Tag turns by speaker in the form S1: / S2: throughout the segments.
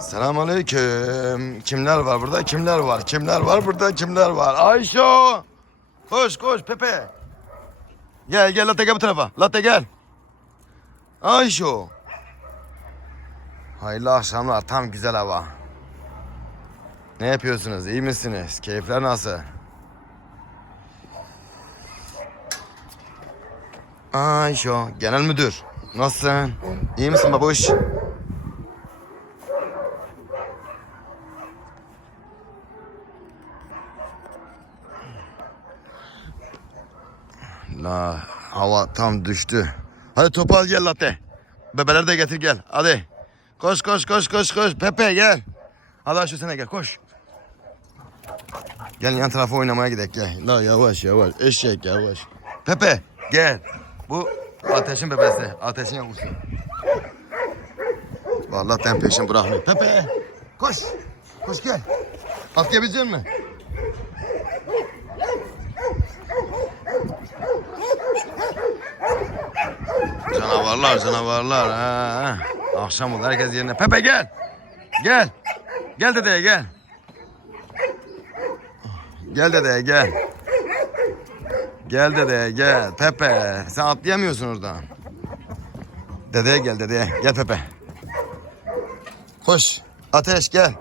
S1: Selamünaleyküm. Kimler var burada? Kimler var? Kimler var burada? Kimler var? Ayşo! Koş koş Pepe. Gel gel Latte gel bu tarafa. Latte gel. Ayşo. Hayırlı akşamlar. Tam güzel hava. Ne yapıyorsunuz? İyi misiniz? Keyifler nasıl? Ayşo, genel müdür. Nasılsın? İyi misin babuş? La hava tam düştü. Hadi topu al gel latte. Bebeleri de getir gel. Hadi. Koş koş koş koş koş. Pepe gel. Hadi Ayşe sen de gel koş. Gel yan tarafa oynamaya gidelim gel. La yavaş yavaş. Eşek yavaş. Pepe gel. Bu ateşin bebesi. Ateşin yavrusu. Vallahi ben peşin bırakmıyor. Pepe koş. Koş gel. Atlayabilecek misin? Canavarlar canavarlar. Ha, ha. Akşam oldu herkes yerine. Pepe gel. Gel. Gel dedeye gel. Gel dedeye gel. Gel dedeye gel. Pepe sen atlayamıyorsun oradan. Dedeye gel dedeye. Gel Pepe. Koş. Ateş gel.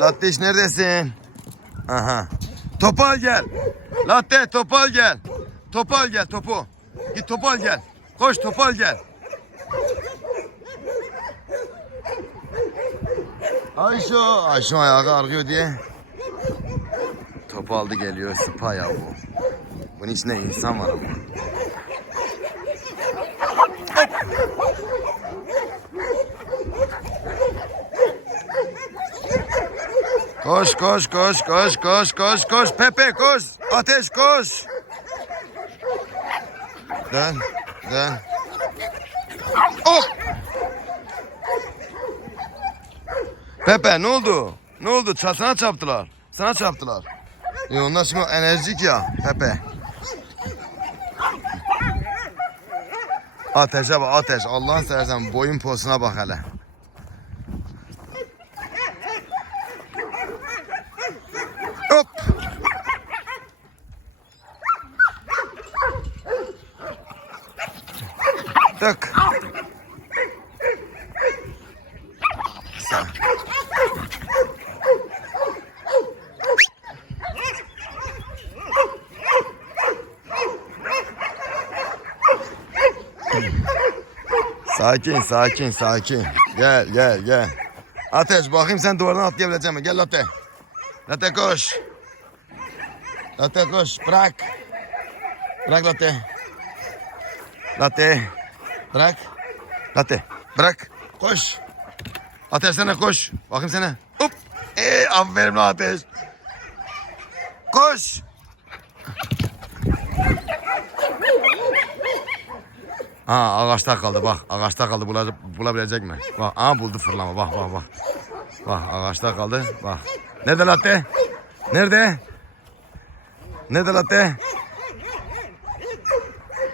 S1: Latteş neredesin? Aha. Topu al gel. Latte topu al gel. Topu al gel topu. Git topu al gel. Koş topu al gel. Ayşo. Ayşo ayağı kalkıyor diye. Topu aldı geliyor. Sıpa ya bu. Bunun içinde insan var ama. Koş koş koş koş koş koş koş Pepe koş ateş koş Dön dön. Oh! Pepe ne oldu? Ne oldu? Sana çarptılar. Sana çarptılar. Yo, onlar şimdi enerjik ya Pepe. Ateşe bak ateş. Allah'ın seversen boyun posuna bak hele Tık. Sağ. Sakin, sakin, sakin. Gel, gel, gel. Ateş bakayım sen duvardan atlayabilecek misin? Gel Latte. Latte koş. Latte koş. Bırak. Bırak Latte. Latte. Bırak. Latte. Bırak. Koş. Ateş sana koş. Bakayım sana. Hop. Ee, aferin lan Ateş. Koş. Ha ağaçta kaldı bak. Ağaçta kaldı. Bula, bulabilecek mi? Bak. Aa buldu fırlama. Bak bak bak. Bak ağaçta kaldı. Bak. Nerede latte? Nerede? Nerede latte?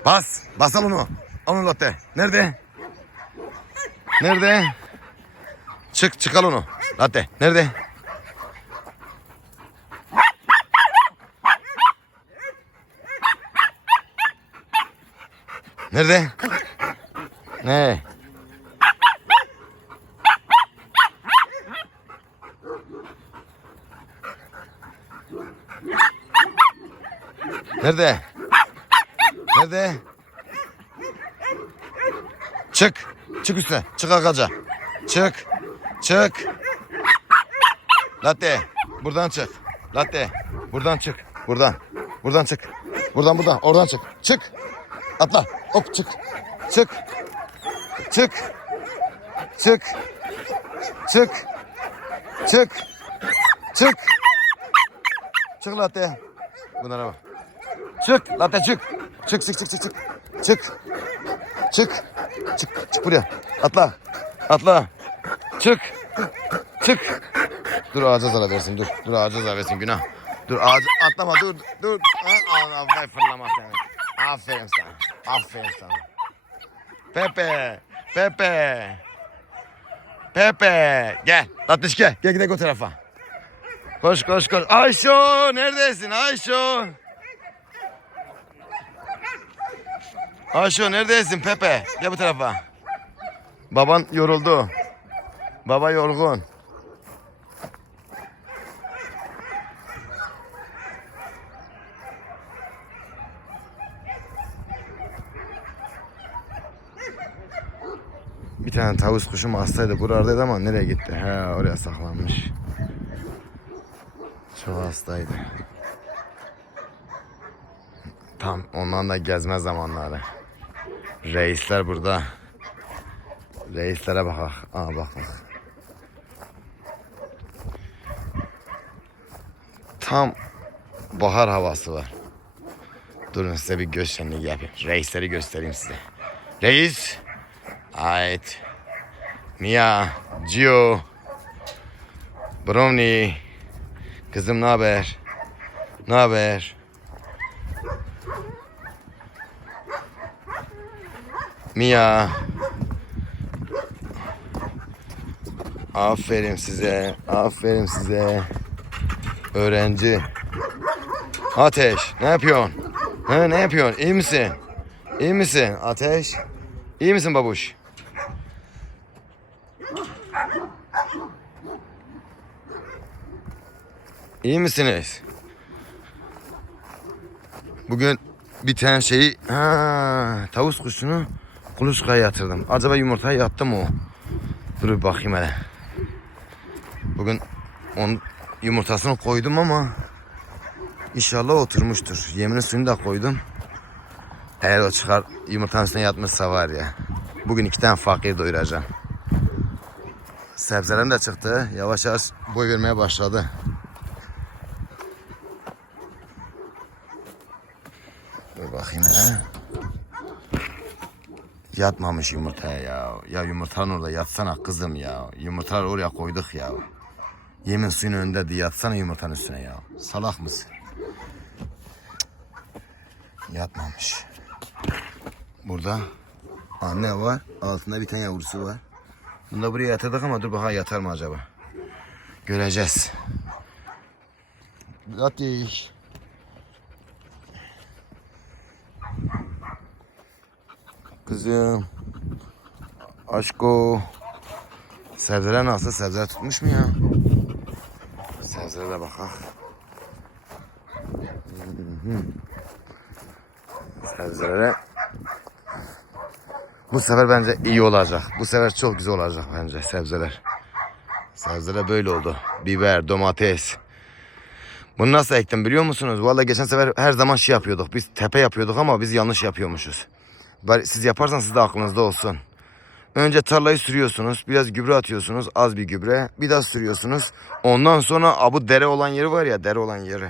S1: Bas. Bas al onu. Onu latte. Nerede? Nerede? Çık çık al onu. Latte. Nerede? Nerede? Ne? Nerede? Nerede? Çık. Çık üstüne. Çık arkaca. Çık. Çık. Latte. Buradan çık. Latte. Buradan çık. Buradan. Buradan çık. Buradan buradan. Oradan çık. Çık. Atla. Hop çık. Çık. Çık. Çık. Çık. Çık. Çık. Çık latte. Bunlara bak. Çık latte çık. Çık çık çık çık çık. Çık. Çık. Çık çık buraya. Atla. Atla. Çık. Çık. Dur ağaca zarar versin dur. Dur ağaca zarar versin günah. Dur ağaca atlama dur dur. Aferin fırlama seni. Aferin sana. Aferin sana. Pepe. Pepe. Pepe. Gel. Tatlış gel. Gel gidelim o tarafa. Koş koş koş. Ayşo neredesin Ayşo? Ayşo neredesin Pepe? Gel bu tarafa. Baban yoruldu. Baba yorgun. Bir tane tavus kuşum hastaydı buradaydı ama nereye gitti? He oraya saklanmış. Çok hastaydı. Tam ondan da gezme zamanları. Reisler burada. Reislere bak. Aa bak bak. Tam bahar havası var. Durun size bir göz yapayım. Reisleri göstereyim size. Reis. Ait. Mia. Gio. Brownie. Kızım ne haber? Ne haber? Mia. Aferin size. Aferin size. Öğrenci. Ateş. Ne yapıyorsun? Ha, ne yapıyorsun? İyi misin? İyi misin? Ateş. İyi misin babuş? İyi misiniz? Bugün bir tane şeyi ha, tavus kuşunu kuluçkaya yatırdım. Acaba yumurtaya yattı mı o? Dur bir bakayım hele. Bugün onun yumurtasını koydum ama inşallah oturmuştur. Yeminin suyunu da koydum. Eğer o çıkar yumurtanın üstüne yatmışsa var ya. Bugün iki tane fakir doyuracağım. Sebzelerim de çıktı. Yavaş yavaş boy vermeye başladı. Dur bakayım hele. Yatmamış yumurtaya ya. Ya yumurtanın orada yatsana kızım ya. Yumurtalar oraya koyduk ya. Yemin suyun önünde de yatsana yumurtanın üstüne ya. Salak mısın? Yatmamış. Burada anne var. Altında bir tane yavrusu var. Bunu da buraya yatırdık ama dur bakalım yatar mı acaba? Göreceğiz. Latiş. Kızım. Aşko. Sebzeler nasıl? Sebzeler tutmuş mu ya? Sebzelere bakak. Sebzelere. Bu sefer bence iyi olacak. Bu sefer çok güzel olacak bence sebzeler. Sebzeler böyle oldu. Biber, domates. Bunu nasıl ektim biliyor musunuz? Vallahi geçen sefer her zaman şey yapıyorduk. Biz tepe yapıyorduk ama biz yanlış yapıyormuşuz. Bari siz yaparsanız siz de aklınızda olsun. Önce tarlayı sürüyorsunuz. Biraz gübre atıyorsunuz. Az bir gübre. Bir daha sürüyorsunuz. Ondan sonra a, bu dere olan yeri var ya dere olan yeri.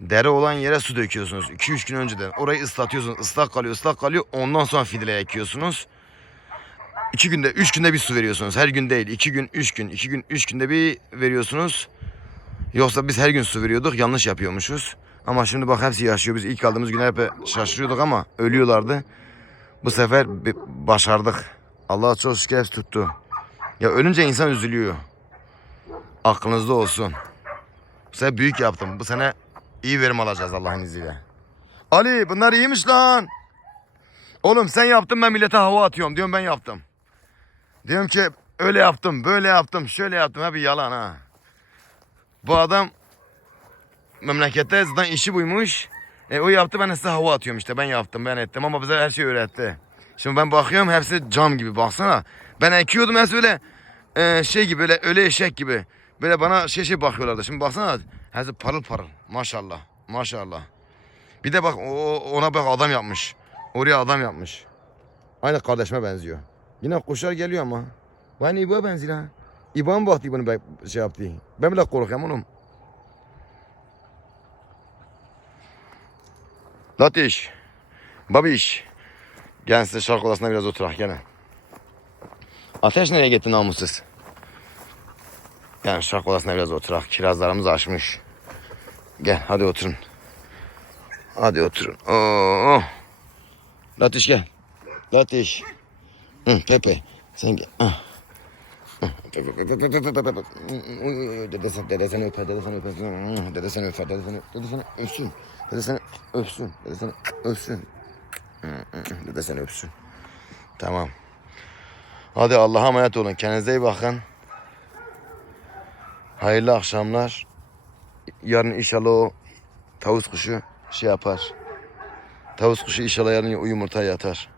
S1: Dere olan yere su döküyorsunuz. 2-3 gün önceden. Orayı ıslatıyorsunuz. Islak kalıyor ıslak kalıyor. Ondan sonra fidele ekiyorsunuz. 2 günde 3 günde bir su veriyorsunuz. Her gün değil. 2 gün 3 gün. 2 gün 3 günde bir veriyorsunuz. Yoksa biz her gün su veriyorduk. Yanlış yapıyormuşuz. Ama şimdi bak hepsi yaşıyor. Biz ilk aldığımız gün hep şaşırıyorduk ama ölüyorlardı. Bu sefer başardık. Allah'a çok şükür tuttu. Ya ölünce insan üzülüyor. Aklınızda olsun. Bu sene büyük yaptım. Bu sene iyi verim alacağız Allah'ın izniyle. Ali bunlar iyiymiş lan. Oğlum sen yaptın ben millete hava atıyorum diyorum ben yaptım. Diyorum ki öyle yaptım böyle yaptım şöyle yaptım hep yalan ha. Bu adam memlekette zaten işi buymuş. E, o yaptı ben size hava atıyorum işte ben yaptım ben ettim ama bize her şeyi öğretti. Şimdi ben bakıyorum hepsi cam gibi baksana. Ben ekiyordum hepsi öyle e, şey gibi böyle öyle eşek gibi. Böyle bana şey şey bakıyorlardı. Şimdi baksana hepsi parıl parıl maşallah maşallah. Bir de bak o, ona bak adam yapmış. Oraya adam yapmış. Aynı kardeşime benziyor. Yine kuşlar geliyor ama. Ben İbo'ya benziyor ha. İbo'ya mı baktı İbo'nu be- şey yaptı? Ben bile korkuyorum oğlum. Latiş. Babiş. Gel size şarkı odasına biraz oturak gene. Ateş nereye gitti namussuz? Gel şarkı odasına biraz oturak. Kirazlarımız açmış. Gel hadi oturun. Hadi oturun. Oo. Latiş gel. Latiş. Hı, Pepe sen gel. Ah. Dede sen, öper, dede seni öper. Dede seni öper, dede seni öpsün. Dede seni öpsün, dede seni öpsün. Dede seni öpsün. Tamam. Hadi Allah'a emanet olun. Kendinize iyi bakın. Hayırlı akşamlar. Yarın inşallah o tavus kuşu şey yapar. Tavus kuşu inşallah yarın yumurta yatar.